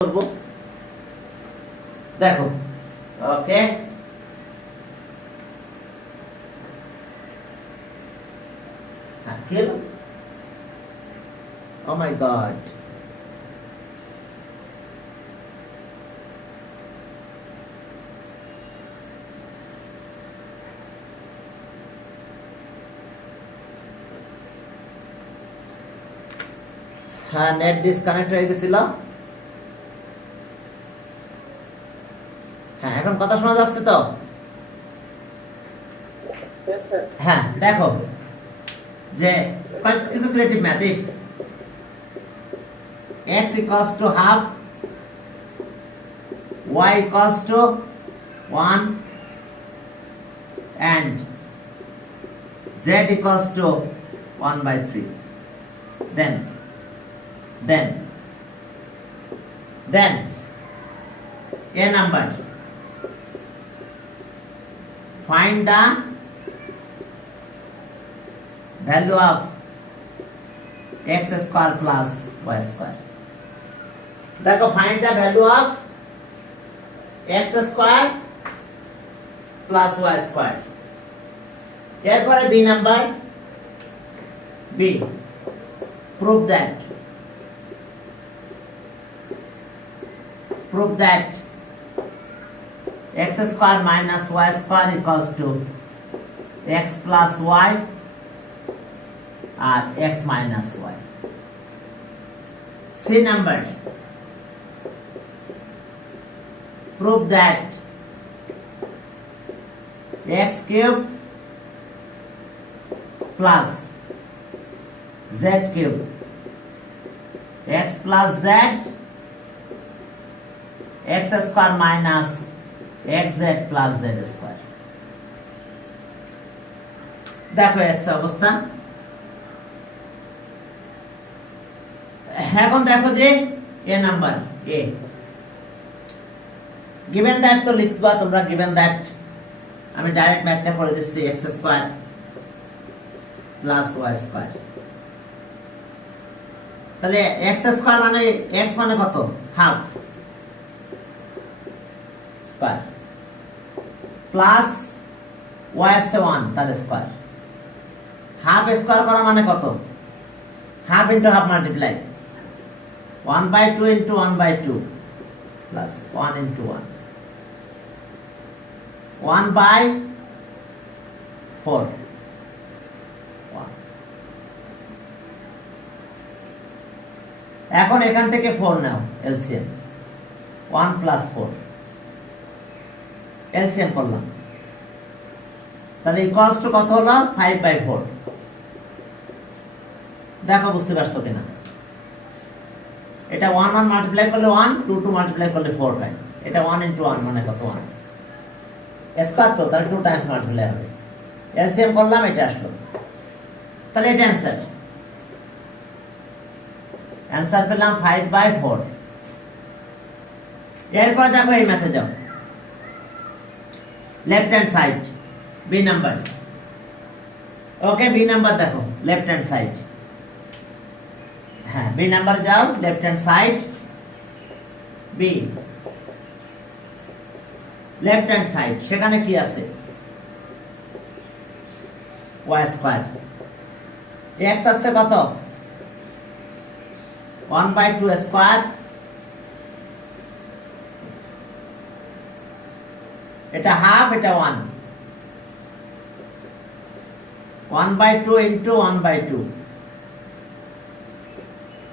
করব দেখো ওকে কিল ও মাই গড হ্যাঁ নেট ডিসকানেক্ট হয়ে গেছিল হ্যাঁ এখন কথা শোনা যাচ্ছে তো হ্যাঁ দেখো যে কিছু creative math if x equals to half y equals to 1 and z equals to 1 by 3 then a number find the value of x square plus y square देखो find the value of x square plus y square এরপরে b number b prove that x square minus y square equals to x plus y or x minus y. C number prove that x cube plus z cube x plus z x square minus xz plus z square দেখো এর অবস্থা এখন দেখো যে এ number A given that তো লিখবা তোমরা given that আমি ডাইরেক্ট ম্যাথটা করে দিচ্ছি x square plus y square তাহলে x স্কয়ার মানে x মানে কত হাফ স্কয়ার প্লাস y আছে 1 তার স্কয়ার হাফ স্কয়ার করা মানে কত half into half multiply 1 by 2 into 1 by 2 plus 1 into 1 1 by 4 1 এখন এখান থেকে 4 নাও এলসিএম 1 plus 4 এলসিএম করলাম তাহলে ইকুয়ালস টু কত হলো 5 by 4 দেখো বুঝতে পারছো কিনা এটা 1 1 মাল্টিপ্লাই করলে 1 2 2 মাল্টিপ্লাই করলে 4 হয় এটা 1 into 1 মানে কত 1 স্কয়ার তো তাহলে 2 টাইমস মাল্টিপ্লাই হবে এলসিএম করলাম এটা আসলো তাহলে এটা অ্যানসার পেলাম 5 by 4 এরপর দেখো এই ম্যাথে যাও left hand side B number okay B number দেখো লেফট হ্যান্ড সাইড হ্যাঁ বি নাম্বার যাও left hand side B left hand side সেখানে কি আছে y স্কয়ার x আছে কত 1 by 2 স্কয়ার এটা হাফ এটা 1 1 by 2 into 1 by 2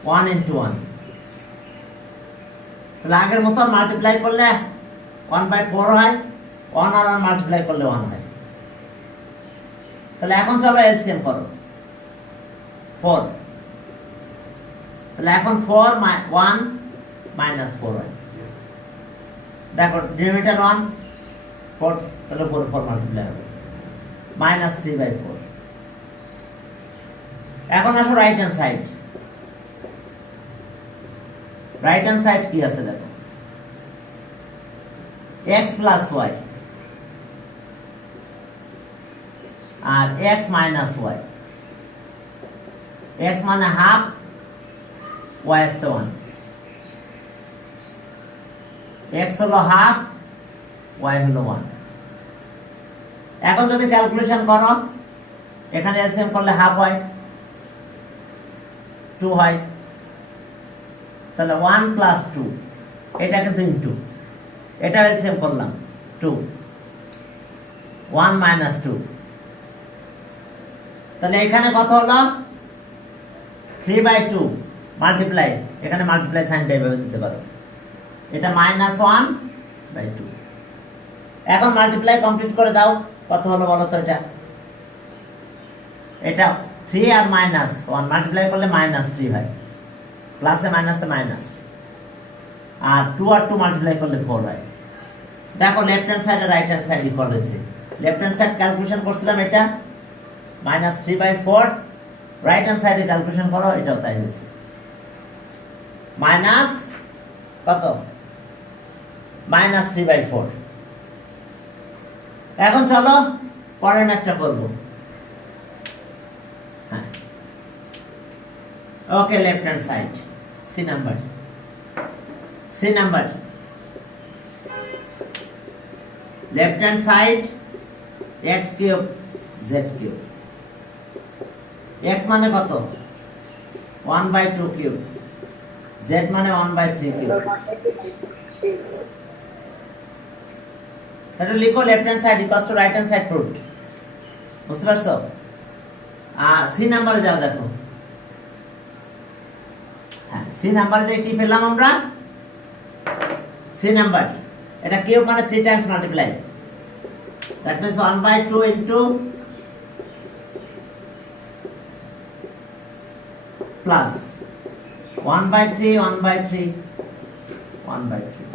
1 into 1 তাহলে আগের মতো মাল্টিপ্লাই করলে 1 by 4 হয় 1 আর মাল্টিপ্লাই করলে 1 হয় তাহলে এখন চলো এলসিএম করো 4 তাহলে এখন 4 1 minus 4 হয় দেখো ডিনোমিনেটর 1 4 তাহলে 4 মাল্টিপ্লাই হবে minus 3 by 4 এখন আসো right hand side right hand side কি আছে দেখো x plus y আর x minus y x মানে হাফ y আছে 1 x হলো হাফ, y হলো 1। এখন যদি ক্যালকুলেশন করো, এখানে এলসিএম করলে হাফ হয়, 2 হয়, তাহলে 1 প্লাস 2, এটা কিন্তু ইনটু, এটা এলসিএম করলাম 2, 1 মাইনাস 2, তাহলে এখানে কত হলো 3/2 মাল্টিপ্লাই, এখানে মাল্টিপ্লাই সাইনটা এইভাবে দিতে পারো, এটা -1/2। এখন মাল্টিপ্লাই কমপ্লিট করে দাও, কত হলো বলো তো? এটা 3 আর -1 মাল্টিপ্লাই করলে -3 হয়, প্লাসে মাইনাসে মাইনাস, আর 2 আর 2 মাল্টিপ্লাই করলে 4 হয়। দেখো লেফট হ্যান্ড সাইড আর রাইট হ্যান্ড সাইড ইকুয়াল হয়েছে। লেফট হ্যান্ড সাইড ক্যালকুলেশন করছিলাম এটা -3/4, রাইট হ্যান্ড সাইডে ক্যালকুলেশন করো, এটাও তাই হয়েছে, মাইনাস কত, -3/4। এখন চলো পরের ম্যাথটা করবো। হ্যাঁ, okay, left hand side, C number, left hand side x cube z cube, x মানে কত 1/2 কিউব, z মানে 1/3 কিউব। তাহলে লিখো left hand side equals to right hand side proved. বুঝতে পারছো? সি নাম্বারে যাও, দেখো হ্যাঁ, সি নাম্বারে যে কি পেলাম আমরা, সি নাম্বার, এটা কিউব মানে 3 Times multiply, that means 1/2 into plus 1/3, 1/3, 1/3।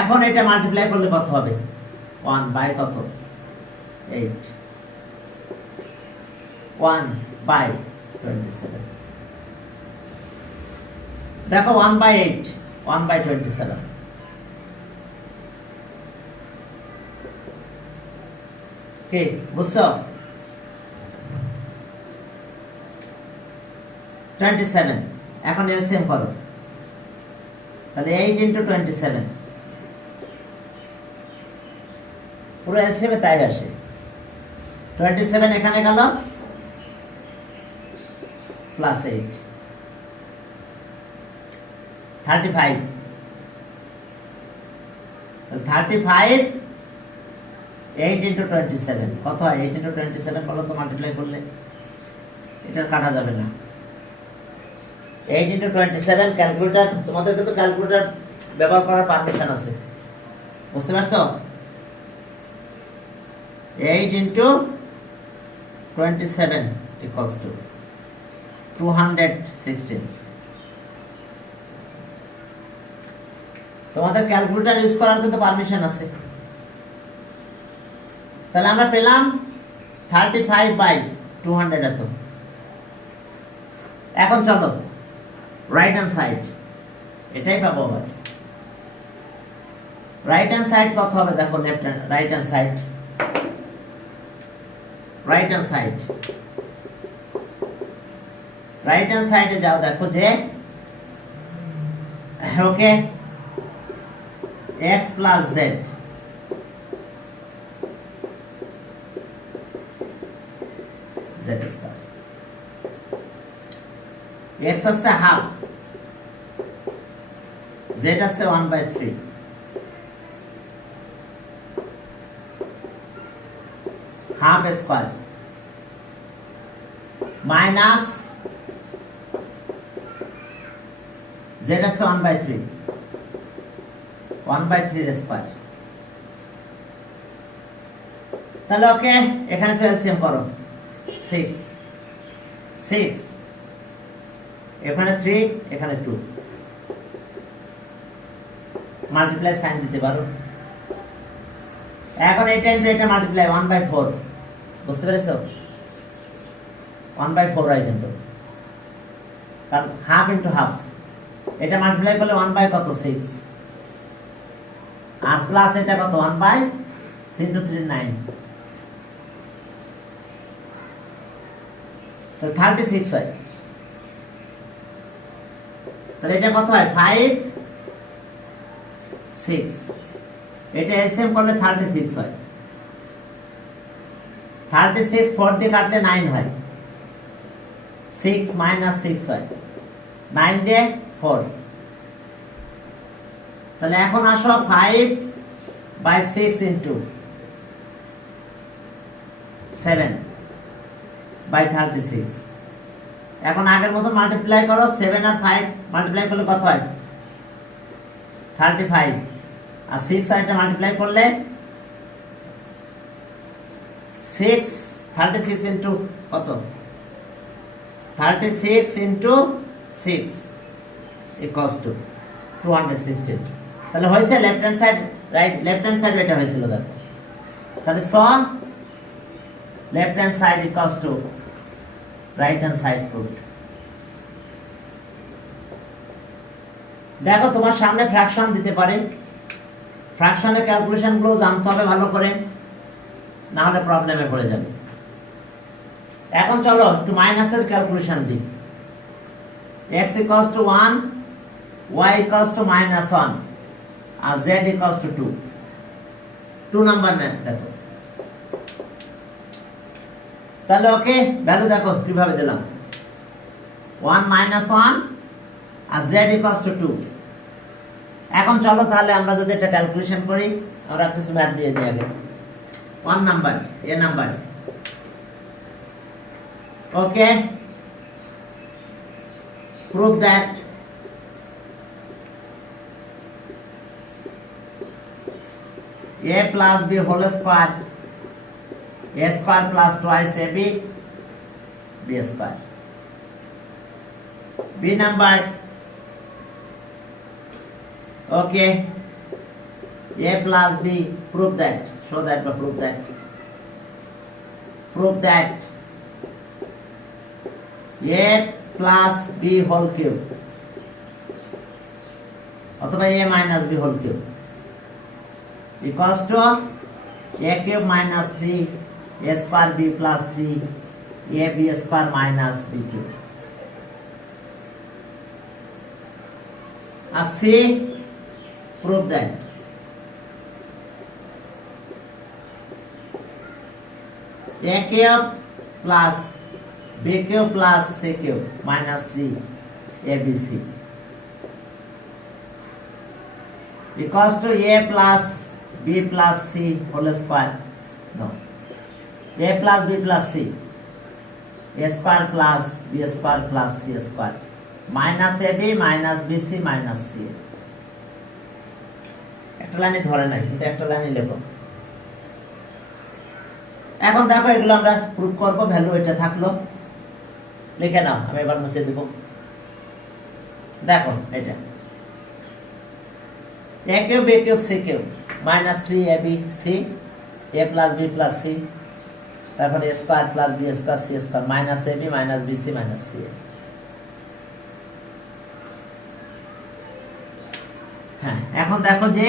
এখন এটা মাল্টিপ্লাই করলে কত হবে, 1 বাই কত 8, 1/27। দেখো 1/8, 1/27। কি বুঝছো? 27। এখন এলসিএম করো, তাহলে 8 ইন্টু 27, পুরো এলসিএম তাই আসে। 27 এখানে গেল, প্লাস 8, 35। 35, 8 ইন্টু 27 কত হয়? 8 ইন্টু 27 বলো তো, মাল্টিপ্লাই করলে এটা কাটা যাবে না। 8 ইন্টু 27, ক্যালকুলেটর, তোমাদের কিন্তু ক্যালকুলেটর ব্যবহার করার পারমিশন আছে, বুঝতে পারছো? 8 ইন্টু 27 ইকুয়ালস টু 216। তোমাদের ক্যালকুলেটর ইউজ করার কিন্তু পারমিশন আছে। তাহলে আমরা পেলাম 35/200 এত। এখন চলো রাইট হ্যান্ড সাইড, এটাই পাবো আবার। রাইট হ্যান্ড সাইড কত হবে দেখো, left hand, right hand side, right hand side, right hand সাইডে যাও, দেখো যে ওকে x plus z, z square, x আছে হাফ, z আছে 1/3, হাফ স্কয়ার মাইনাস z আছে 1/3, 1/3 স্কয়ার। তাহলে ওকে, এখানে এলসিএম করো, 6, 6, এখানে 3, এখানে 2, মাল্টিপ্লাই সাইন দিতে পারো। এখন এটা ইনটু এটা মাল্টিপ্লাই 1/4, বুঝতে পেরেছো? 1/4 হয় কিন্তু, কারণ হাফ ইনটু হাফ, এটা মাল্টিপ্লাই করলে 1/6, আর প্লাস এটা কত 1/3 * 3 9, তো 36 হয়। তাহলে এটা কত হয় 5 6, এটা এসএম করলে 36 হয়। 36 4 দিয়ে কাটলে 9 হয়, 6 মাইনাস 6 হয়, 9 দিয়ে 4। তাহলে এখন আসো 5/6 ইন্টু 7/36। এখন আগের মতো মাল্টিপ্লাই করো, 7 আর 5 মাল্টিপ্লাই করলে কত হয় 35, আর 6 আর এটা মাল্টিপ্লাই করলে 6 36 ইন্টু কত 36 ইন্টু 6 ইকুয়ালস টু 216। তাহলে হয়েছে left hand side right, left hand side এটা হয়েছিল দেখো। তাহলে স left hand side equals to right hand side proved. দেখো তোমার সামনে ফ্র্যাকশন দিতে পারে, ফ্র্যাকশনের ক্যালকুলেশন গুলো জানতে হবে ভালো করে, না হলে প্রবলেমে পড়ে যাবে। এখন চলো একটু মাইনাসের ক্যালকুলেশন দিই। x equals to 1, y equals to -1 আর z equals to 2, 2 নাম্বার নেন দেখো। তাহলে ওকে ভ্যালু দেখো কিভাবে দিলাম, 1 -1 আর z equals to 2। এখন চলো তাহলে আমরা যদি এটা ক্যালকুলেশন করি, আমরা কিছু ম্যাথ দিয়ে দিই আগে। 1 number a number, okay, prove that a plus b whole square, a square plus twice ab, b square. B number, okay, a plus b, prove that, show that or prove that, prove that a plus b whole cube অথবা a minus b whole cube equals to a cube minus 3 a square b plus 3 a b square minus b cube. And C, prove that a cube plus b cube plus c cube minus 3 abc equals to a plus b plus c whole square, no, a plus b plus c, a square plus b square plus c square minus ab minus bc minus c। একটা লাইনে ধরে নাই কিন্তু একটা লাইনে লেখো। এখন দেখো এগুলো আমরা প্রুফ করব, ভ্যালু এটা থাকলো, লিখে নাও, আমি এবার মুছে দেব। দেখো এটা a cube b cube c cube minus 3 ab c, a plus b plus c, তারপরে a square plus b square c square minus ab minus bc minus c। হ্যাঁ, এখন দেখো যে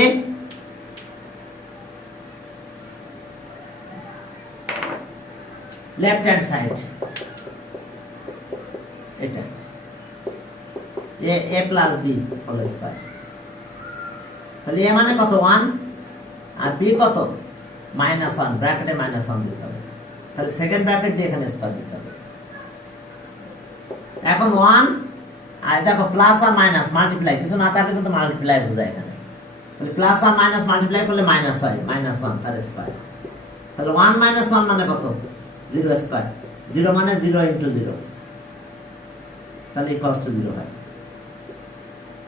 লেফট হ্যান্ড সাইড এটা a plus b whole square, তাহলে a মানে কত 1 আর b কত -1, ব্র্যাকেটে -1 দিতে হবে, তাহলে সেকেন্ড ব্র্যাকেট দিয়ে এখানে স্কয়ার দিতে হবে। এখন 1 আর দেখো প্লাস আর মাইনাস মাল্টিপ্লাই, কিছু না থাকলে কিন্তু মাল্টিপ্লাই বোঝায় এখানে, তাহলে প্লাস আর মাইনাস মাল্টিপ্লাই করলে মাইনাস হয়, -1 তার স্কয়ার, তাহলে 1 - 1 মানে কত 0 স্কয়ার, 0 মানে 0 * 0, তাহলে ইকুয়ালস টু 0 হয়।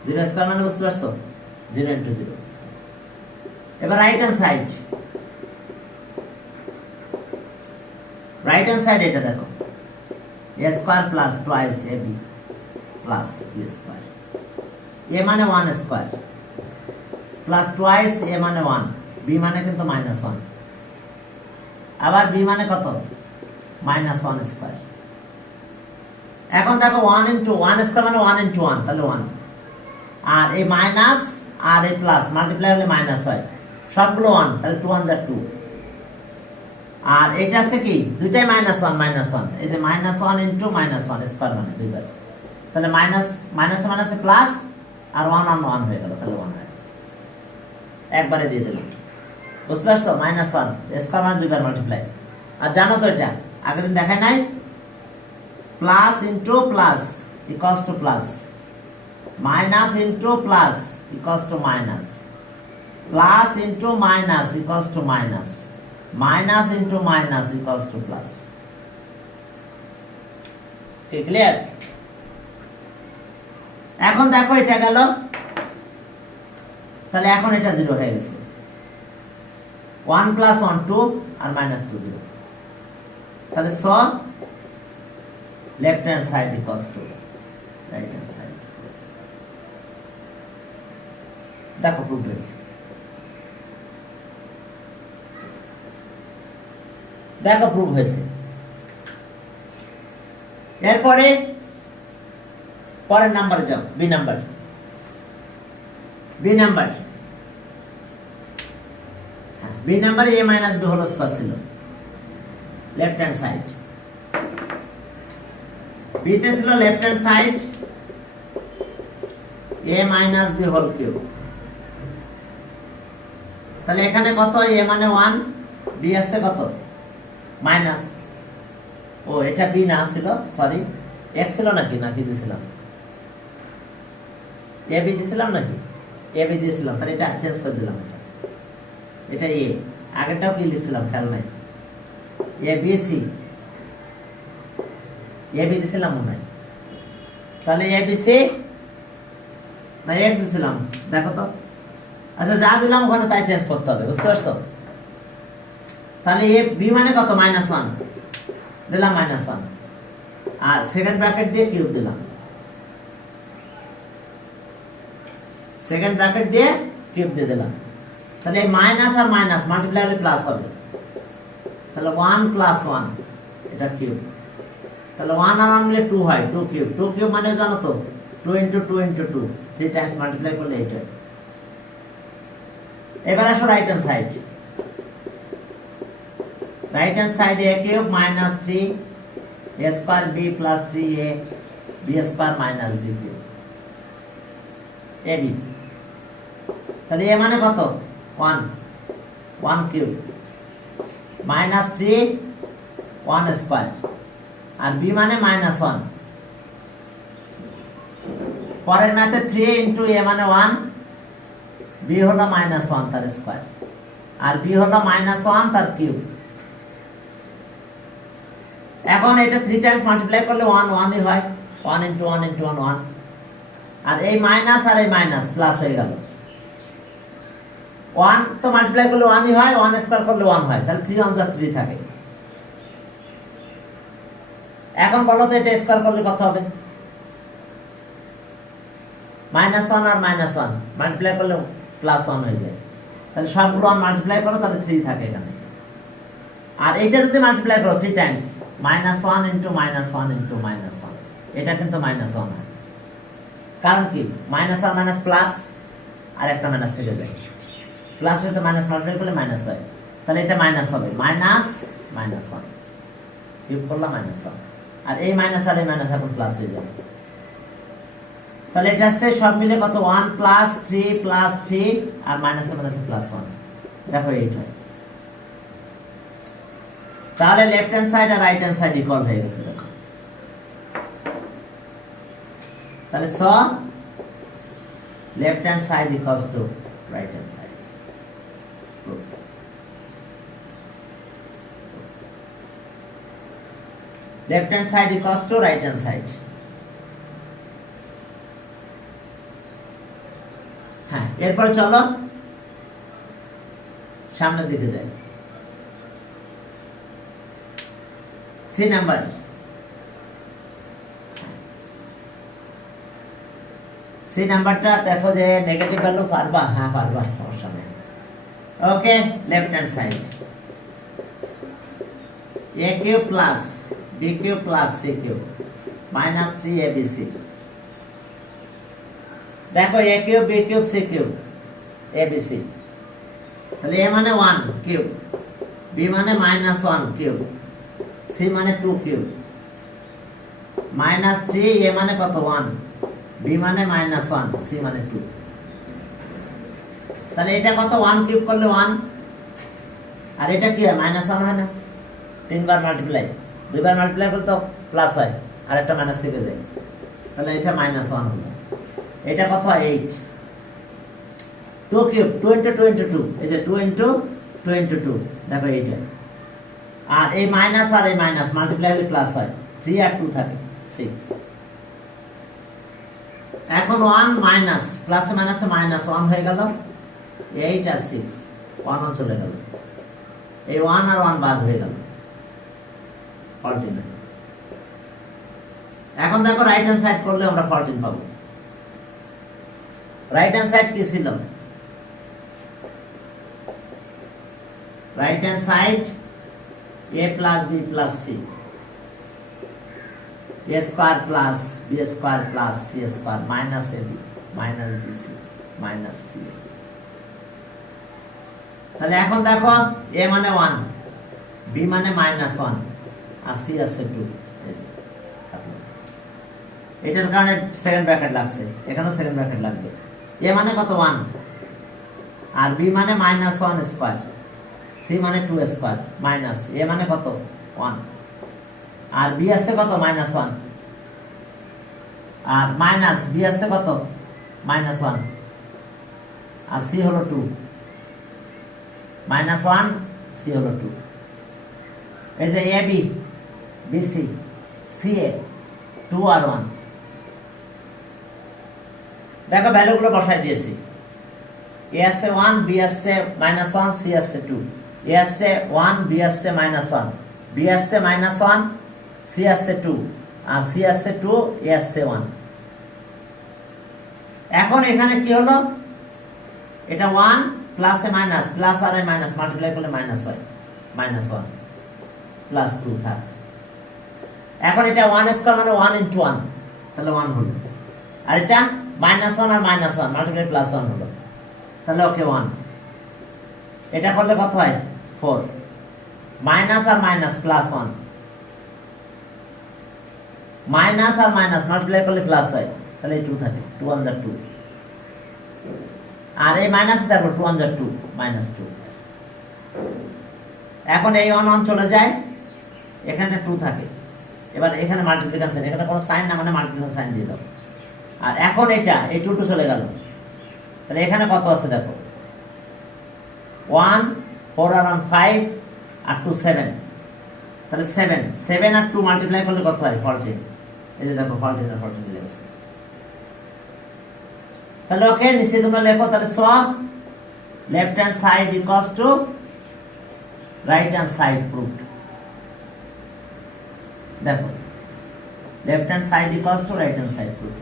0 স্কয়ার মানে বুঝতে পারছো 0 * 0। এবার right hand side, right hand side এটা দেখো a square plus twice ab plus b square, a মানে 1 স্কয়ার প্লাস টুয়াইস a মানে 1, b মানে কিন্তু -1, আবার b মানে কত -1 স্কয়ার। এখন দেখো 1 * 1 স্কয়ার মানে 1 * 1, তাহলে 1, আর এই মাইনাস আর এই প্লাস মাল্টিপ্লাই হলে মাইনাস হয়, সবগুলো 1, তাহলে 2 * 1 = 2, আর এটা আছে কি দুইটাই -1 -1, এই যে -1 * -1 স্কয়ার মানে দুইবার, তাহলে মাইনাস মাইনাসে মাইনাসে প্লাস আর 1 অন 1 হয়ে গেল, তাহলে 1 হয়, একবারে দিয়ে দিলাম। বুঝতে পারছো? -1 স্কয়ার মানে দুইবার মাল্টিপ্লাই। আর জানো তো এটা আগের দিন দেখাই নাই, plus into plus equals to plus, minus into plus equals to minus, plus into minus equals to minus, minus into minus equals to plus. Clear? এখন দেখো এটা গেল, তাহলে এখন এটা 0 হয়ে গেছে। 1 + 1 2 আর -2 0, তাহলে so left hand side equals to right hand side. দেখো প্রুফ হয়েছে, দেখো প্রুফ হয়েছে। এরপরে পরের নাম্বারে যাও, B number. B number, B নাম্বারে a - b হোল স্কয়ার ছিল, লেফট হ্যান্ড সাইড। বি তে ছিল left hand side a - b whole cube. তাহলে এখানে কত? a মানে 1, b আছে কত? মাইনাস, ও এটা b না ছিল, সরি x ছিল নাকি, নাকি দিছিলাম a b দিছিলাম নাকি, a b দিয়েছিলাম, তাহলে এটা চেঞ্জ করে দিলাম, এটা a, আগেরটাও কি লিখছিলাম খেয়াল নাই, a b c, a b দিছিলাম মনে হয়, তাহলে a b c না x দিছিলাম, দেখো তো। আচ্ছা যা দিলাম ওখানে তাই চেঞ্জ করতে হবে, বুঝতে পারছো? তাহলে a b মানে কত? -1 দিলাম, -1, আর সেকেন্ড ব্র্যাকেট দিয়ে কিউব দিলাম, সেকেন্ড ব্র্যাকেট দিয়ে কিউব দিয়ে দিলাম। তাহলে এই মাইনাস আর মাইনাস মাল্টিপ্লাই হলে প্লাস হবে, তাহলে 1 + 1 এটা কিউব, তাহলে 1 আর 1 মিলে 2 হয়, 2 কিউব, 2 কিউব মানে জানো তো 2 × 2 × 2, 3 টাইমস মাল্টিপ্লাই করলে এইটা। এবার আসো right hand side. Right hand সাইডে a cube - 3 a square b + 3a b square - b cube ab। তাহলে a মানে কত? 1, 1 কিউব, -3 1 স্কয়ার, আর b মানে -1। পরের ম্যাথে 3 × a মানে 1, b হলো -1 তার স্কয়ার, আর b হলো -1 তার কিউব। এখন এটা 3 টাইমস মাল্টিপ্লাই করলে 1 1ই হয়, 1 × 1 × 1 1, আর এই মাইনাস আর এই মাইনাস প্লাস হয়ে গেল। 1 তো মাল্টিপ্লাই করলে 1ই হয়, 1 স্কয়ার করলে 1 হয়, তাহলে 3 1 3 থাকে। এখন বলো তো এটা স্কয়ার করলে কত হবে? -1 আর -1 মাল্টিপ্লাই করলে +1 হয়ে যায়, তাহলে সবগুলো 1 মাল্টিপ্লাই করো, তাহলে 3 থাকে এখানে। আর এইটা যদি মাল্টিপ্লাই করো 3 টাইমস, -1 × -1 × -1, এটা কিন্তু -1 হয়। কারণ কি? মাইনাস আর মাইনাস প্লাস, আর একটা মাইনাস থেকে যায়, প্লাসের সাথে মাইনাস মাল্টিপ্লাই করলে মাইনাস হয়, তাহলে এটা মাইনাস হবে, -1 কিউব করলাম -1, আর এই মাইনাস আর এই মাইনাস এখন প্লাস হয়ে যাবে। তাহলে এটা হচ্ছে সব মিলে কত? 1 + 3 + 3 আর মাইনাসে মাইনাসে +1, দেখো এইটা। তাহলে লেফট হ্যান্ড সাইড আর রাইট হ্যান্ড সাইড ইকুয়াল হয়ে গেছে, দেখো। তাহলে so left hand side equals to right hand side. Left hand side equals to right hand side. হ্যাঁ, এরপরে চলো সামনের দিকে যাই। সি নাম্বার, সি নাম্বারটা দেখো যে নেগেটিভ ভ্যালু পারবা? হ্যাঁ পারবা, সমস্যা নেই। Okay, left hand side a cube plus b cube plus c cube -3abc। দেখো a cube b cube c cube abc, তাহলে a মানে 1 কিউব, b মানে -1 কিউব, c মানে 2 কিউব, -3 এ মানে কত 1, বি মানে -1, সি মানে 2। তাহলে এটা কত 1 কিউব করলে 1, আর এটা কি হয় -1 হয় না, 3 বার মাল্টিপ্লাই, 2 বার মাল্টিপ্লাই করলে তো প্লাস হয়, আর একটা মাইনাস থেকে যায়, তাহলে এটা -1 হলো। এটা কত হয় 8, 2 কিউব 2 * 2 * 2, এই যে 2 * 2 * 2, দেখো এইটা, আর এই মাইনাস আর এই মাইনাস মাল্টিপ্লাই হলে প্লাস হয়, 3 আর 2 থাকে 6। এখন 1 মাইনাস প্লাসে মাইনাসে -1 হয়ে গেল, 8 আর 6 1 চলে গেল, এই 1 আর 1 বাদ হয়ে গেল, 14। এখন দেখো রাইট হ্যান্ড সাইড করলে আমরা 14 পাবো। রাইট হ্যান্ড সাইড কি ছিল, right hand side a plus b plus c, a square plus b square plus c square minus ab minus bc minus c। তাহলে এখন দেখো a মানে 1, b মানে -1, আর c আছে 2, এটার কারণে সেকেন্ড ব্র্যাকেট লাগছে, এখানেও সেকেন্ড ব্র্যাকেট লাগবে। a মানে কত 1, আর b মানে -1 স্কয়ার, c মানে 2 স্কয়ার মাইনাস a মানে কত 1, আর b আছে কত -1, আর মাইনাস b আছে কত -1, আর c হলো 2, -1 c হলো 2। এই যে ab bc ca 2 আর 1, দেখো ভ্যালুগুলো বসাই দিয়েছি, a আছে 1, b আছে -1, c আছে 2, a আছে 1, b আছে -1, b আছে -1, c আছে 2, আর c আছে 2, a আছে 1। এখন এখানে কি হলো, এটা 1 প্লাসে মাইনাস, প্লাস আর মাইনাস মাল্টিপ্লাই করলে মাইনাস হয়, -1 প্লাস 2 থাকে। এখন এটা 1 স্কয়ার মানে 1 * 1, তাহলে 1 হলো, আর এটা -1 আর -1 মাল্টিপ্লাই প্লাস 1 হলো, তাহলে ওকে 1। এটা করলে কত হয় 4, মাইনাস আর মাইনাস প্লাস 1, মাইনাস আর মাইনাস মাল্টিপ্লাই করলে প্লাস হয়, তাহলে 2 থাকে, 2 * 1 = 2, আর এই মাইনাস দেখো 2 * 1 = 2 -2। এখন এই 1 1 চলে যায়, এখানে 2 থাকে, এবার এখানে মাল্টিপ্লিকেশন, এখানে কোনো সাইন না মানে মাল্টিপ্লিকেশন সাইন দিয়ে দাও, আর এখন এটা এই 2 2 চলে গেল, তাহলে এখানে কত আছে দেখো 1 4 আর 1 5 আর 2 7, তাহলে 7 আর 2 মাল্টিপ্লাই করলে কত হয় 14। এই যে দেখো 14 আর 14 মিলে গেছে। তাহলে ওকে নিচে তোমরা লেখো, তাহলে so left hand side equals to right hand side proved. দেখো left hand side equals to right hand side proved.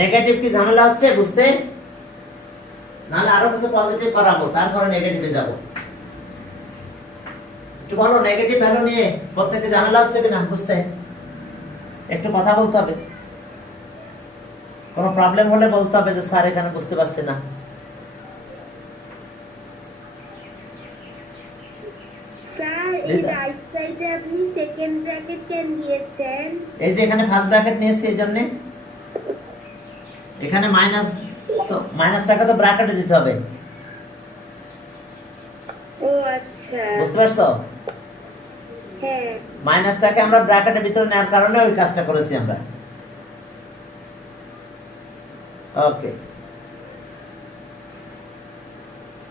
Negative কি ঝামেলা হচ্ছে বুঝতে, নাহলে আরো কিছু পজিটিভ করাবো, তারপরে নেগেটিভে যাব। একটু বলো নেগেটিভ ভ্যালু নিয়ে প্রত্যেককে ঝামেলা হচ্ছে কিনা বুঝতে, একটু কথা বলতে হবে, কোনো প্রবলেম হলে বলতে হবে যে স্যার এখানে বুঝতে পারছি না। স্যার এই রাইট সাইডে আপনি সেকেন্ড ব্র্যাকেট কেন দিয়েছেন? এই যে এখানে ফার্স্ট ব্র্যাকেট নিয়েছি এই জন্য, এখানে মাইনাস, তো মাইনাসটাকে তো ব্র্যাকেটে দিতে হবে। ও আচ্ছা, বুঝতে পারছো? হ্যাঁ মাইনাসটাকে আমরা ব্র্যাকেটের ভিতরে নেওয়ার কারণে ওই কাজটা করেছি আমরা। ওকে,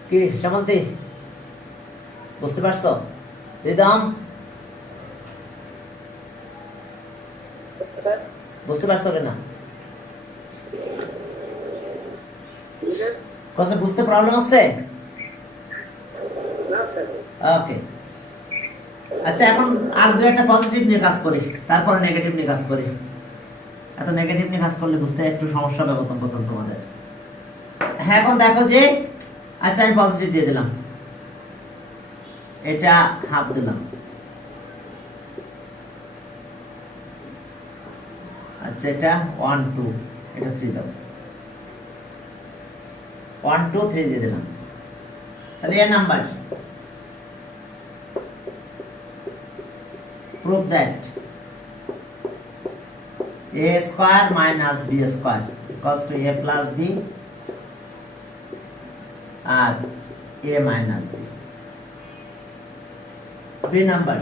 কি শামন্তি বুঝতে পারছো? রিদম স্যার বুঝতে পারছো কিনা? কোথাও বুঝতে প্রবলেম হচ্ছে? না স্যার। ওকে, আচ্ছা এখন আর দু একটা পজিটিভ নিয়ে কাজ করি, তারপরে নেগেটিভ নিয়ে কাজ করি। এত নেগেটিভ নিয়ে কাজ করলে বুঝতে একটু সমস্যা হবে প্রথম প্রথম তোমাদের। হ্যাঁ এখন দেখো যে, আচ্ছা আমি পজিটিভ দিয়ে দিলাম, এটা হাফ দিলাম, আচ্ছা এটা 1 2, এটা 3 দাও, 1 2 3 দিয়ে দিলাম। তাহলে এ number prove that a square minus b square equals to a plus b আর a minus b. B number.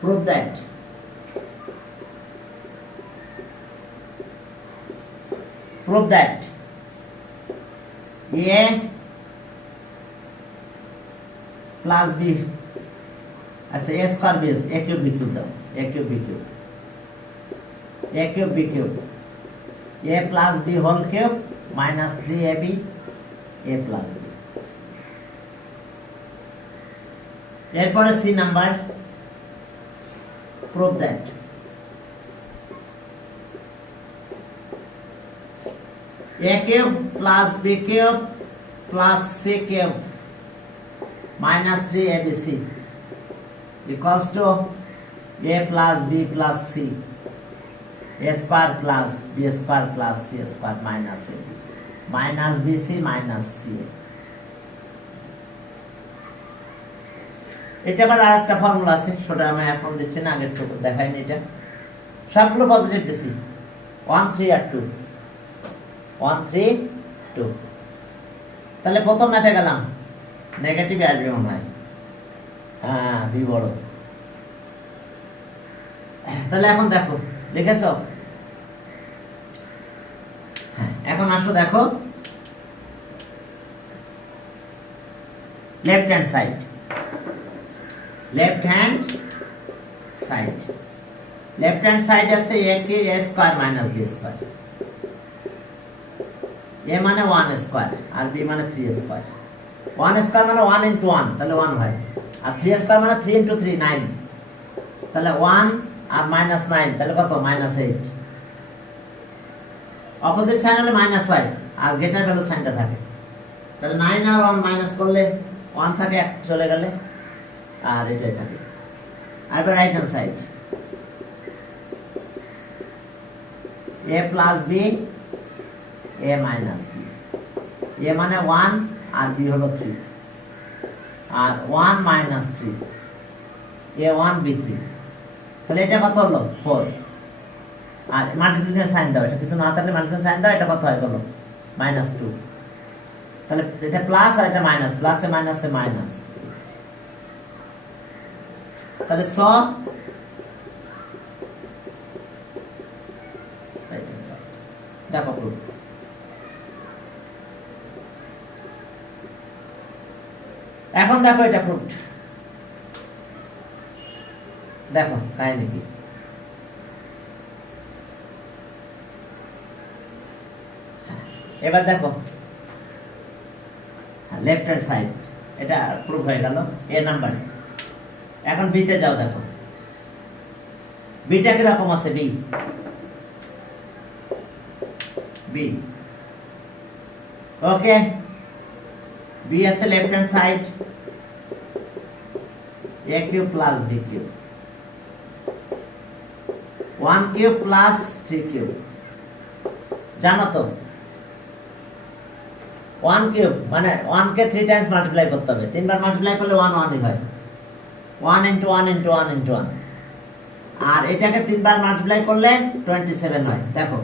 Prove that a plus b as a square b is a cube b cube দাও a cube b cube a plus b whole cube minus 3ab a plus b. এরপরে C number prove that a cube plus b cube plus c cube minus 3abc equals to a plus b plus c a square plus b square plus c square minus a minus bc minus ca. এটা আবার আরেকটা formula আছে, সেটা আমি এখন দিচ্ছি না, আগে একটু দেখাইনি। এটা সবগুলো পজিটিভ দিছি, 1 3 আর 2 1 3 2। তাহলে প্রথম ম্যাথে গেলাম, নেগেটিভ আসবে মনে হয়, হ্যাঁ বি বড়। তাহলে এখন দেখো লিখেছো, হ্যাঁ এখন আসো দেখো left hand side, left hand side আছে a K a square minus b square, a মানে 1 স্কয়ার আর b মানে 3 স্কয়ার। 1 স্কয়ার মানে 1 ইনটু 1, তাহলে 1 হয়, আর 3 স্কয়ার মানে 3 ইনটু 3 9, তাহলে 1 আর মাইনাস 9 তাহলে কত, মাইনাস 8। অপোজিট সাইন হলে মাইনাস হয় আর গ্রেটার ভ্যালু সাইনটা থাকে, তাহলে 9 আর 1 মাইনাস করলে 1 থাকে, 1 চলে গেলে আর এটাই থাকে। আর right hand side a plus b a minus b, a মানে 1 আর b হলো 3, আর 1 মাইনাস 3 a 1 b 3, তাহলে এটা কত হলো 4। আর মাল্টিপ্লিকেশন সাইন দাও, এটা কিছু না থাকলে মাল্টিপ্লিকেশন সাইন দাও, এটা কত হয় বলো, মাইনাস 2। তাহলে এটা প্লাস আর এটা মাইনাস, প্লাসে মাইনাসে মাইনাস, তাহলে স দেখো প্রুফ। এখন দেখো এটা প্রুফ, দেখো কাহিনী কি। এবার দেখো লেফট হ্যান্ড সাইড, এটা প্রুফ হয়ে গেল এ নাম্বার। এখন বিতে যাও, দেখো বিটা কিরকম আছে, বি ওকে, বি আছে left hand side a cube plus b cube, 1 cube plus 3 cube. জানো তো 1 কিউব মানে 1 কে 3 টাইমস মাল্টিপ্লাই করতে হবে, 3 বার মাল্টিপ্লাই করলে 1 1 হয়, 1 ইনটু 1 ইনটু 1 ইনটু 1, আর এটাকে 3 বার মাল্টিপ্লাই করলে 27 হয়। দেখো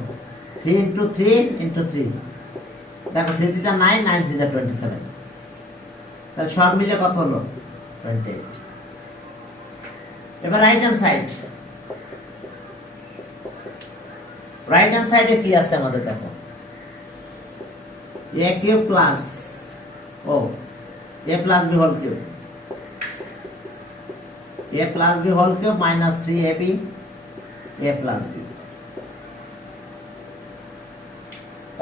3 ইনটু 3 ইনটু 3, দেখো 3 3 9, 9 3 27, তাহলে সব মিলে কত হলো 28। এবার রাইট হ্যান্ড সাইডে কি আছে আমাদের, দেখো a cube plus a plus b whole cube, a plus b whole cube minus 3ab a plus b,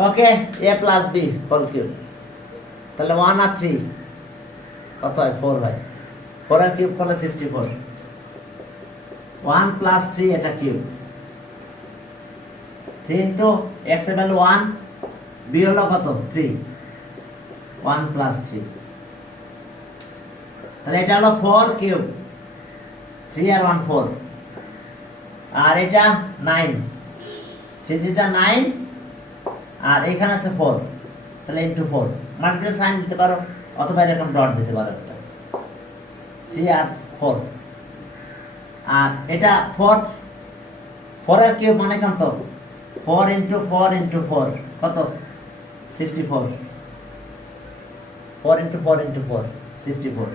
okay a plus b whole cube, তাহলে 1 আর 3 কত হয়, 4 হয়, 4 এর কিউব করলে 64, 1 plus 3 এটা কিউব, 3 into x এর ভ্যালু 1, b হলো কত 3, 1 plus 3, তাহলে এটা হলো 4 কিউব, 3 আর 1 4, আর এটা 9, 3 3 9, আর এখানে আছে 4, তাহলে ইনটু 4, মাল্টিপ্লিকেশন সাইন দিতে পারো অথবা এরকম ডট দিতে পারো একটা, 3 আর 4, আর এটা 4 4 এর কিউব মানে কত 4 ইনটু 4 ইনটু 4 কত 64 4 ইনটু 4 ইনটু 4 64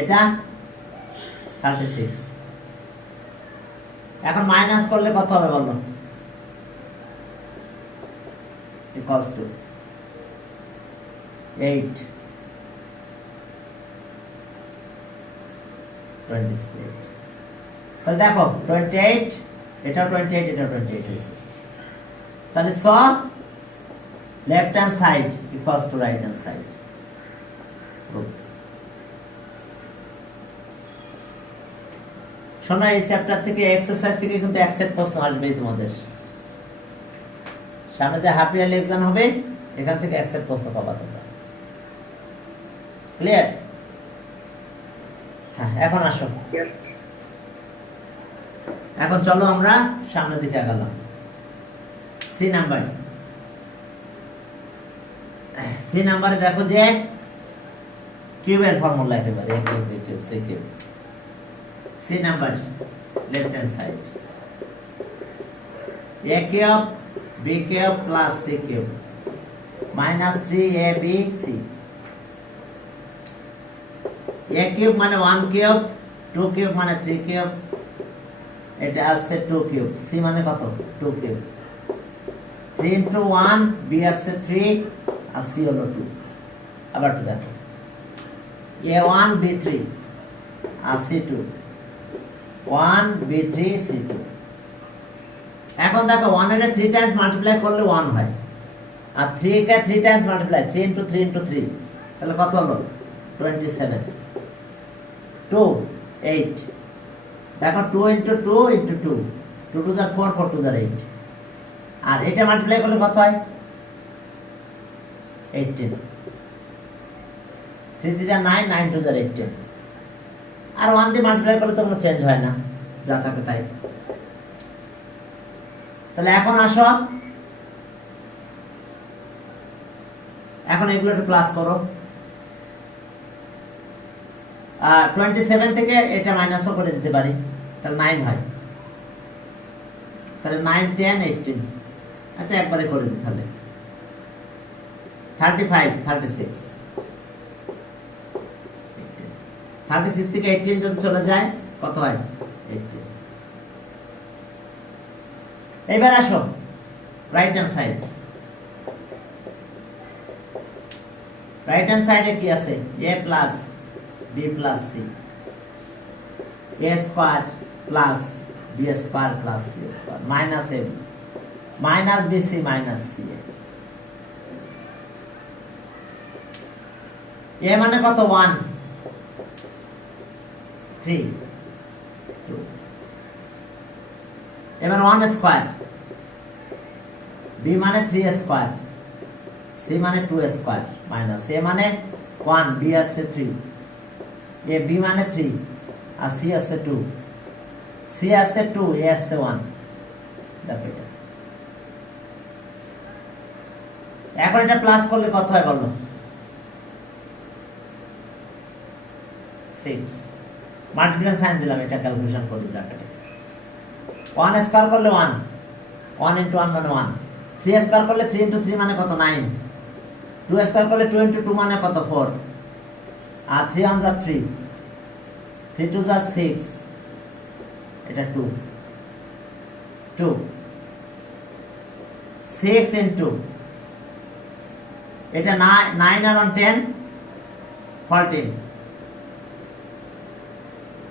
এটা 36 এখন মাইনাস করলে কত হবে বলো ইকুয়ালস টু 8 26 তাহলে দেখো 28 এটা 28 এটা 28 হয়েছে তাহলে স left hand side equals to right hand side শোনো এই চ্যাপ্টার থেকে এক্সারসাইজ থেকে কিন্তু এক সেট প্রশ্ন আসবে তোমাদের সামনে যে হাফ ইয়ারলি এক্সাম হবে এখান থেকে এক সেট প্রশ্ন পাবা তোমরা ক্লিয়ার হ্যাঁ এখন আসো এখন চলো আমরা সামনের দিকে আগালাম সি নাম্বারে দেখো যে কিউবের ফর্মুলা একেবারে a cube b cube c cube C number left hand side a cube b cube plus c cube minus 3abc a cube মানে 1 কিউব 2 কিউব মানে 3 কিউব এটা আসছে 2 কিউব c মানে কত 2 কিউব 3 into 1 b আসছে 3 আর c হলো 2 আবার তো দেখো a1 b3 আর c2 1 b3 c2 এখন দেখো 1 এর 3 টাইমস মাল্টিপ্লাই করলে 1 হয় আর 3 কে 3 টাইমস মাল্টিপ্লাই 3 into 3 into 3 তাহলে কত হলো 27 2 8 দেখো 2 into 2 into 2 2 to the 4 4 to the 8 আর এটা মাল্টিপ্লাই করলে কত হয় 18 3 to the 9 9 to the 18 আর 1 দিয়ে মাল্টিপ্লাই করলে তো কোনো চেঞ্জ হয় না যা থাকে তাই তাহলে এখন আসো এখন এগুলো একটু প্লাস করো আর 27 থেকে এটা মাইনাসও করে দিতে পারি তাহলে 9 হয় তাহলে 9 10 18 আচ্ছা একবারে করে দিই তাহলে 35 36 36 থেকে 18 যদি চলে যায় কত হয় 18 এবার আসো right hand side right hand সাইডে কি আছে a plus b plus c a square plus b square plus c square minus ab minus bc minus ca a মানে কত 1 3 2 এবার 1 স্কয়ার b মানে 3 স্কয়ার c মানে 2 স্কয়ার মাইনাস a মানে 1 b আছে 3 a b মানে 3 আর c আছে 2 c আছে 2 a আছে 1 দেখো এটা এখন এটা প্লাস করলে কত হয় বলো 6 মাল্টিপ্লিকেশন সাইন দিলাম এটা ক্যালকুলেশন করি ব্র্যাকেটে 1 স্কয়ার করলে 1 1 into 1 মানে 1 3 স্কয়ার করলে 3 into 3 মানে কত 9 2 স্কয়ার করলে 2 into 2 মানে কত 4 আর 3 1 যা 3 3 2 যা 6 এটা 2 2 6 into এটা 9 আর 10 14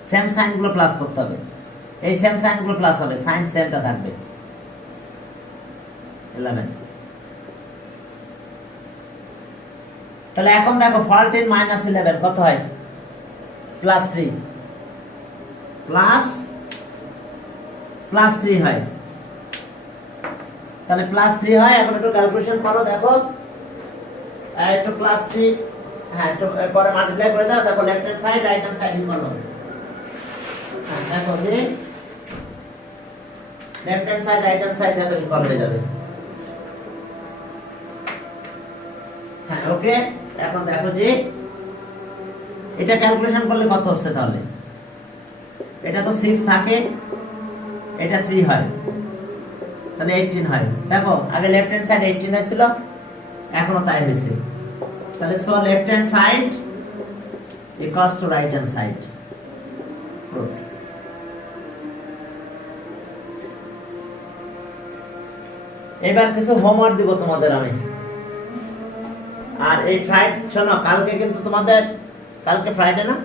সেম সাইন গুলো প্লাস করতে হবে এই সেম সাইন গুলো প্লাস হবে সাইন সেমটা থাকবে 11 তাহলে এখন দেখো 14 মাইনাস 11 কত হয় প্লাস 3 প্লাস 3 হয় তাহলে প্লাস 3 হয় এখন একটু ক্যালকুলেশন করো দেখো একটু প্লাস 3 হ্যাঁ একটু পরে মাল্টিপ্লাই করে দাও দেখো left hand side right hand side equal হবে দেখো যে left hand side right hand side দেখো ইকুয়াল হয়ে যাবে হ্যাঁ ওকে এখন দেখো যে এটা ক্যালকুলেশন করলে কত হচ্ছে তাহলে এটা তো 6 থাকে, এটা 3 হয়, তাহলে 18 হয়। দেখো আগে লেফট হ্যান্ড সাইড 18 হয়েছিল, এখনো তাই হয়েছে। তাহলে so left hand side equals to right hand side. এবার কিছু হোমওয়ার্ক দিব তোমাদের আমি। আর এই ফ্রাইডে, শোনো কালকে কিন্তু তোমাদের, কালকে ফ্রাইডে না?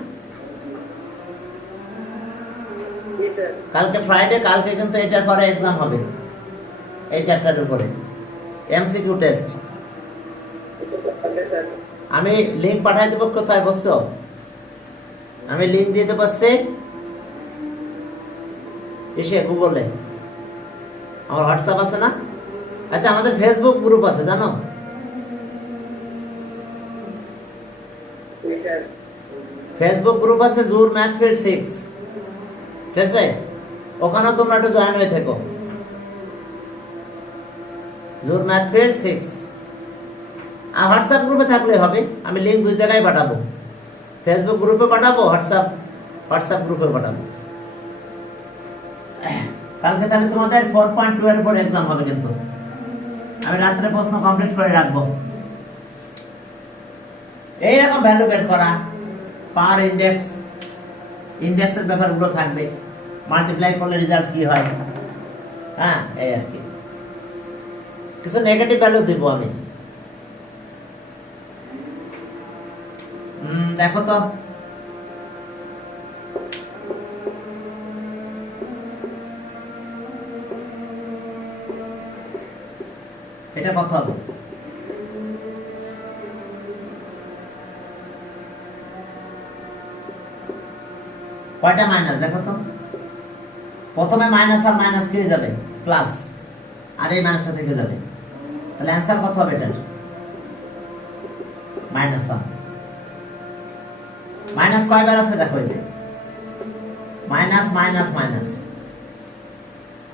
কালকে ফ্রাইডে, কালকে কিন্তু এটার পরে এক্সাম হবে এই চ্যাপ্টারের উপরে, এমসিকিউ টেস্ট। আমি লিংক পাঠাই দেবো, কোথায় বসছো? আমি লিংক দিয়ে দেবো এসে গুগলে। আমার হোয়াটসঅ্যাপ আছে না? আচ্ছা আমাদের ফেসবুক গ্রুপ আছে জানো? ফেসবুক গ্রুপ আছে জুর ম্যাথ ফিল্ড 6, ঠিক আছে? ওখানেও তোমরা একটু জয়েন হয়ে থেকো, জুর ম্যাথ ফিল্ড 6। আর হোয়াটসঅ্যাপ গ্রুপে থাকলে হবে, আমি লিংক দুই জায়গায় পাঠাবো, ফেসবুক গ্রুপে পাঠাবো, হোয়াটসঅ্যাপ গ্রুপে পাঠাবো। কালকে তাহলে তোমাদের 4.2 এর উপর এক্সাম হবে, কিন্তু আমি রাত্রে প্রশ্ন কমপ্লিট করে রাখবো। এইরকম ভ্যালু বের করা, পাওয়ার ইন্ডেক্স, ইন্ডেক্সের ব্যাপারগুলো থাকবে, মাল্টিপ্লাই করলে রেজাল্ট কি হয়, হ্যাঁ এই আর কি। কিছু নেগেটিভ ভ্যালু দিব আমি। দেখো তো এটা কত হবে? কয়টা মাইনাস দেখো তো? প্রথমে মাইনাস আর মাইনাস কি হয়ে যাবে? প্লাস, আর এই মাইনাসটা থেকে যাবে। তাহলে অ্যান্সার কত হবে এটার? -1। মাইনাস কয়বার আছে দেখো, এই যে মাইনাস মাইনাস মাইনাস।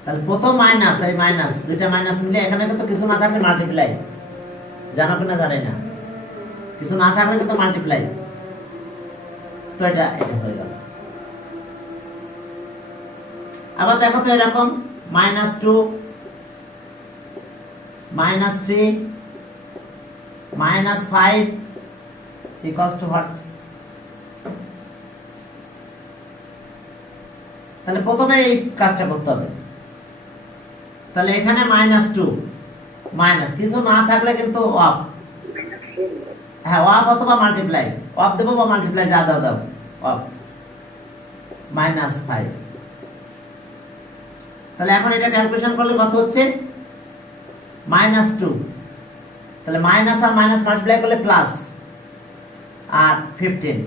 তাহলে প্রথম মাইনাস, এই মাইনাস, দুইটা মাইনাস মিলে এখানে কিন্তু কিছু না থাকলে মাল্টিপ্লাই, জানো কিনা জানি না, কিছু না থাকলে কিন্তু মাল্টিপ্লাই। তো এটা হয়ে গেল। আবার দেখো তো এরকম -2, -3, -5 ইকুয়ালস টু হোয়াট? তাহলে প্রথমে এই কাজটা করতে হবে। তাহলে এখানে -2, মাইনাস, কিছু না থাকলে কিন্তু অফ, হ্যাঁ অফ অথবা মাল্টিপ্লাই, অফ দেবো বা মাল্টিপ্লাই, যা দাও অফ, -5। তাহলে এখন এটা ক্যালকুলেশন করলে কত হচ্ছে? -2। তাহলে মাইনাস আর মাইনাস মাল্টিপ্লাই করলে প্লাস, আর 15,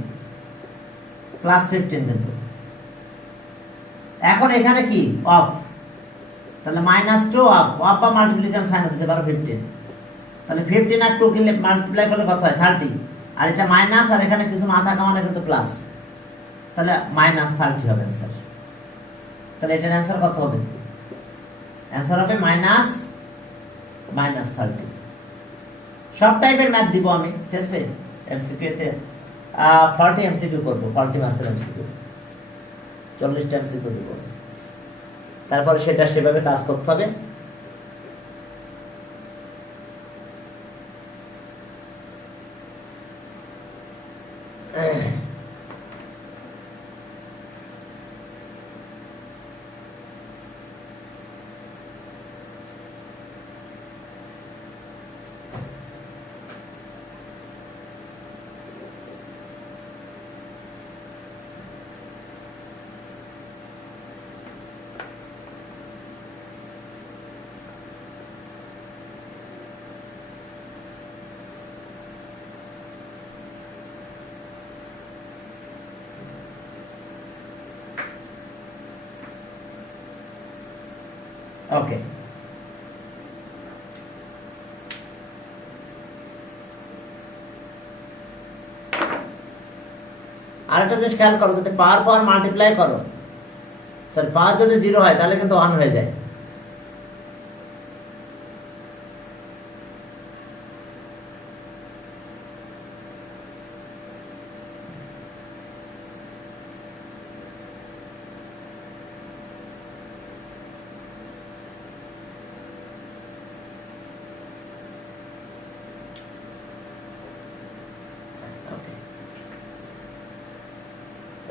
+15 কিন্তু। এখন এখানে কি অফ, তাহলে -2 অফ বা মাল্টিপ্লিকেশন সাইন দিতে পারো 15। তাহলে 15 আর 2 কিনলে মাল্টিপ্লাই করলে কত হয়? 30। আর এটা মাইনাস, আর এখানে কিছু না থাকা মানে কিন্তু প্লাস, তাহলে -30 হবে অ্যান্সার। তাহলে এটার অ্যান্সার কত হবে? অ্যান্সার হবে -30। সব টাইপের ম্যাথ দিব আমি, ঠিক আছে? এমসিকিউ তে 40 এমসিকিউ করব, 40 মার্কের এমসিকিউ, 40টা এমসিকিউ দিব। তারপরে সেটা সেভাবে কাজ করতে হবে। ওকে, আরেকটা জিনিস খেয়াল করো, যদি পাওয়ার মাল্টিপ্লাই করো, সরি পাওয়ার যদি 0 হয় তাহলে কিন্তু 1 হয়ে যায়।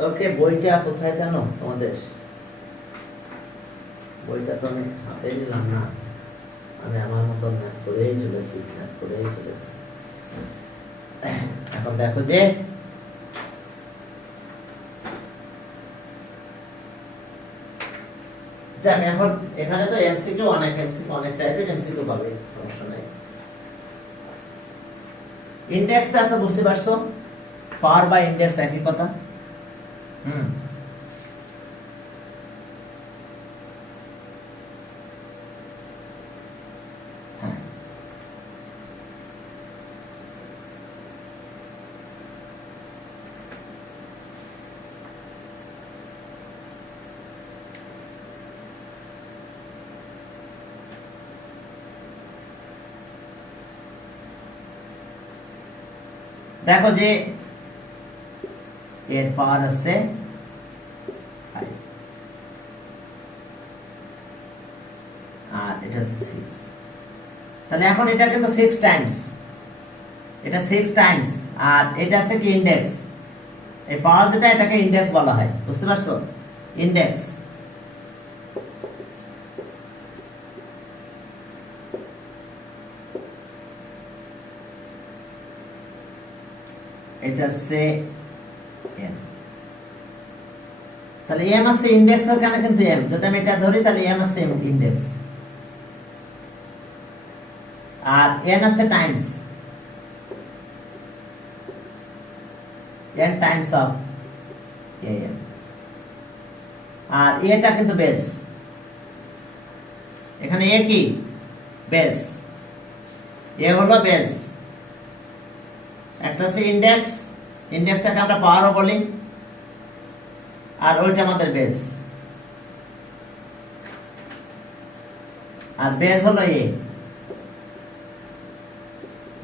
ওকে, বইটা কোথায় জানো তোমাদের? বইটা তো আমি হাতে নিলাম না, আমি আমার মতো ম্যাথ করেই চলেছি। এখন দেখো যে যাক, এখন এখানে তো এমসিকিউ অনেক টাইপের এমসিকিউ পাবে, সমস্যা নাই। ইনডেক্সটা তো বুঝতে পারছো, পাওয়ার বা ইনডেক্স একই কথা। হ্যাঁ, দেখো যে এর পাওয়ার আছে 5 আর এটা আছে 6, তাহলে এখন এটা কিন্তু 6 টাইমস, এটা 6 টাইমস, আর এটা আছে কি ইনডেক্স। এই পাওয়ার যেটা, এটাকে ইনডেক্স বলা হয়, বুঝতে পারছো? ইনডেক্স। এটা আছে m, তাহলে m আছে ইনডেক্স এর কারণে কিন্তু m, যদি আমি এটা ধরি তাহলে m আছে ইনডেক্স, আর n আছে Times, n Times of am, আর এটা কিন্তু বেস, এখানে a কি বেস, a হলো বেস, একটা আছে ইনডেক্স, ইনডেক্সটাকে আমরা পাওয়ারও বলি, আর ওইটা আমাদের বেস, আর বেস হলো এ,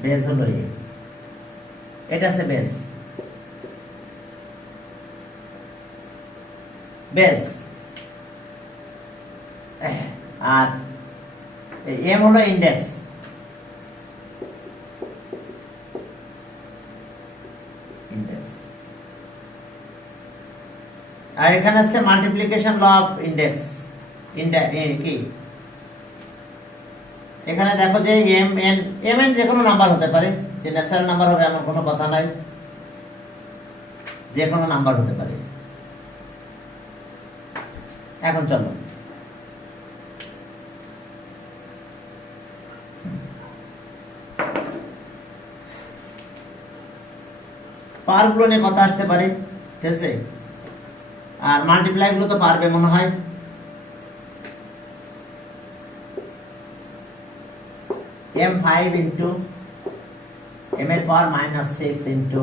বেস হলো এ, এটা আছে বেস, বেস, আর এম হলো ইনডেক্স, আর এখানে আছে মাল্টিপ্লিকেশন ল অফ ইনডেক্স, কি এখানে দেখো যে এম এন যে কোনো নাম্বার হতে পারে, যে ন্যাচারাল নাম্বার হবে এমন কোনো কথা নাই, যে কোনো নাম্বার হতে পারে। এখন চলো পাওয়ারগুলো নিয়ে কথা আসতে পারে, ঠিক আছে, আর মাল্টিপ্লাই গুলো তো পারবে মনে হয়। m5 ইন্টু m এর পাওয়ার -6 ইন্টু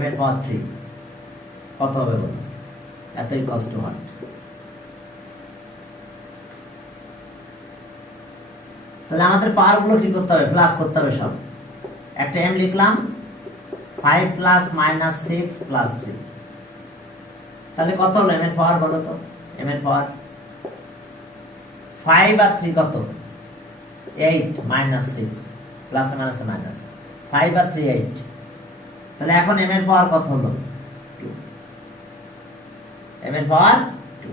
m এর পাওয়ার 3 কত হবে বলো? এতই কষ্ট হয়। তাহলে আমাদের পাওয়ার গুলো কি করতে হবে? প্লাস করতে হবে সব। একটা m লিখলাম, 5 প্লাস -6 প্লাস 3, তাহলে কত হলো m এর পাওয়ার বলো তো? m এর পাওয়ার 5 আর 3 কত? 8 -6 প্লাস মাইনাস মাইনাস 5 আর 3 8, তাহলে এখন m এর পাওয়ার কত হলো? 2, m এর পাওয়ার 2।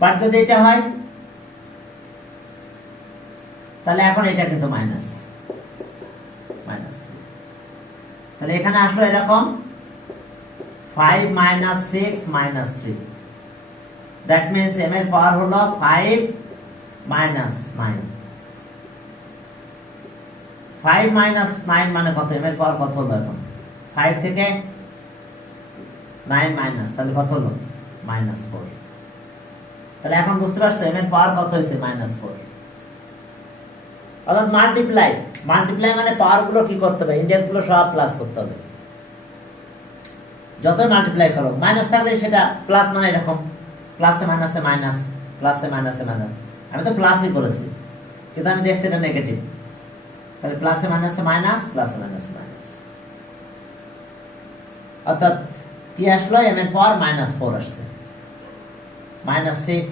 বাট যদি এটা হয় তাহলে এখন এটা কিন্তু মাইনাস 3, তাহলে এখানে আসলো এরকম 5 -6 -3, that means m এর পাওয়ার হলো 5 -9, 5 -9 মানে কত? m এর পাওয়ার কত হলো এখন? 5 থেকে 9 মাইনাস, তাহলে কত হলো? -4। তাহলে এখন বুঝতে পারছো m এর পাওয়ার কত হয়েছে? -4। অর্থাৎ মাল্টিপ্লাই মানে পাওয়ার গুলো কি করতে হবে? ইনডেক্স গুলো সব প্লাস করতে হবে। যত মাল্টিপ্লাই করো, মাইনাস থাকলে সেটা প্লাস, মানে এরকম প্লাসে মাইনাসে মাইনাস, প্লাসে মাইনাসে মাইনাস। আমি তো প্লাসই করেছি, কিন্তু আমি দেখছি এটা নেগেটিভ, তাহলে প্লাসে মাইনাসে মাইনাস, প্লাসে মাইনাসে মাইনাস, অর্থাৎ কি আসলো? m এর পাওয়ার -4 আসছে, -6,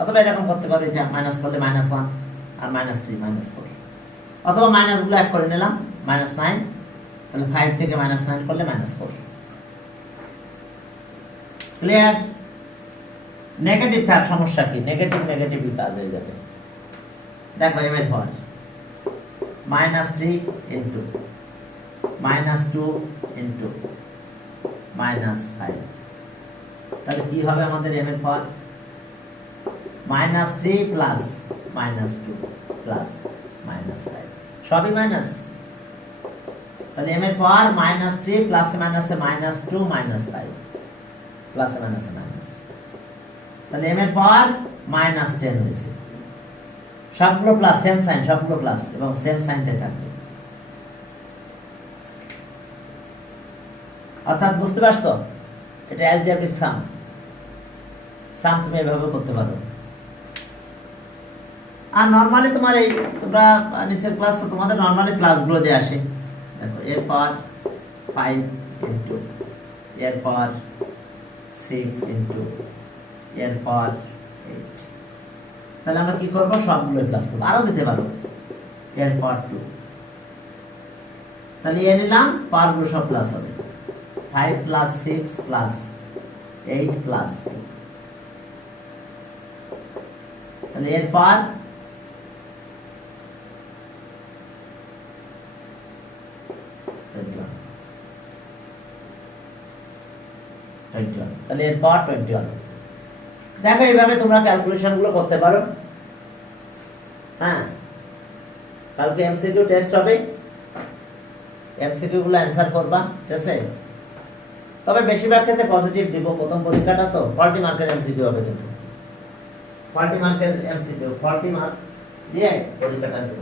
অথবা এরকম করতে পারো, এটা মাইনাস করলে -1 আর -3 -4, অথবা মাইনাস গুলো এক করে নিলাম, -9, তাহলে 5 থেকে -9 করলে -4, ক্লিয়ার? নেগেটিভ থাক, সমস্যা কি? নেগেটিভ নেগেটিভই কাজ হয়ে যাবে। দেখো m এর পাওয়ার -3 ইনটু -2 ইনটু -5, তাহলে কি হবে আমাদের m এর পাওয়ার? -3 প্লাস -2 প্লাস -5, সবই মাইনাস। তাহলে m এর পাওয়ার -3 প্লাস মাইনাসে -2 -5 প্লাস মাইনাসে মাইনাস, তাহলে m এর পাওয়ার -10 হয়েছে। সবগুলো প্লাস, সেম সাইন, সবগুলো প্লাস এবং সেম সাইনটাই থাকবে। অর্থাৎ বুঝতে পারছো, এটা অ্যালজেব্রিক সাম। সাম তুমি এভাবে করতে পারো। আর নরমালি তোমার এই তোমরা নিচের ক্লাস তো তোমাদের নরমালি ক্লাসগুলো দিয়ে আসে। দেখো এর পাওয়ার 5 ইনটু এর পাওয়ার 6 ইনটু এর পাওয়ার 8, তাহলে আমরা কি করব? সবগুলো প্লাস করব। আরো দিতে পারো এর পাওয়ার 2, তাহলে এ নিলাম, পাওয়ারগুলো সব প্লাস হবে। 5 প্লাস 6 প্লাস 8 প্লাস 2, তাহলে এর পাওয়ার 21, তাহলে এর পাওয়ার 21। দেখো এইভাবে তোমরা ক্যালকুলেশন গুলো করতে পারো। হ্যাঁ, কালকে এমসিকিউ টেস্ট হবে, এমসিকিউ গুলো অ্যানসার করবা, ঠিক আছে? তবে বেশিরভাগ ক্ষেত্রে পজিটিভ দিব, প্রথম পরীক্ষাটা তো 40 মার্কের এমসিকিউ হবে, কিন্তু 40 মার্কের এমসিকিউ 40 মার্ক দিয়ে পরীক্ষাটা দেব।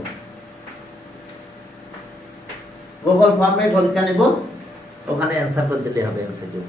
গুগল ফর্মে পরীক্ষা নেব, ওখানে অ্যানসার করে দিলে হবে এমসিকিউ।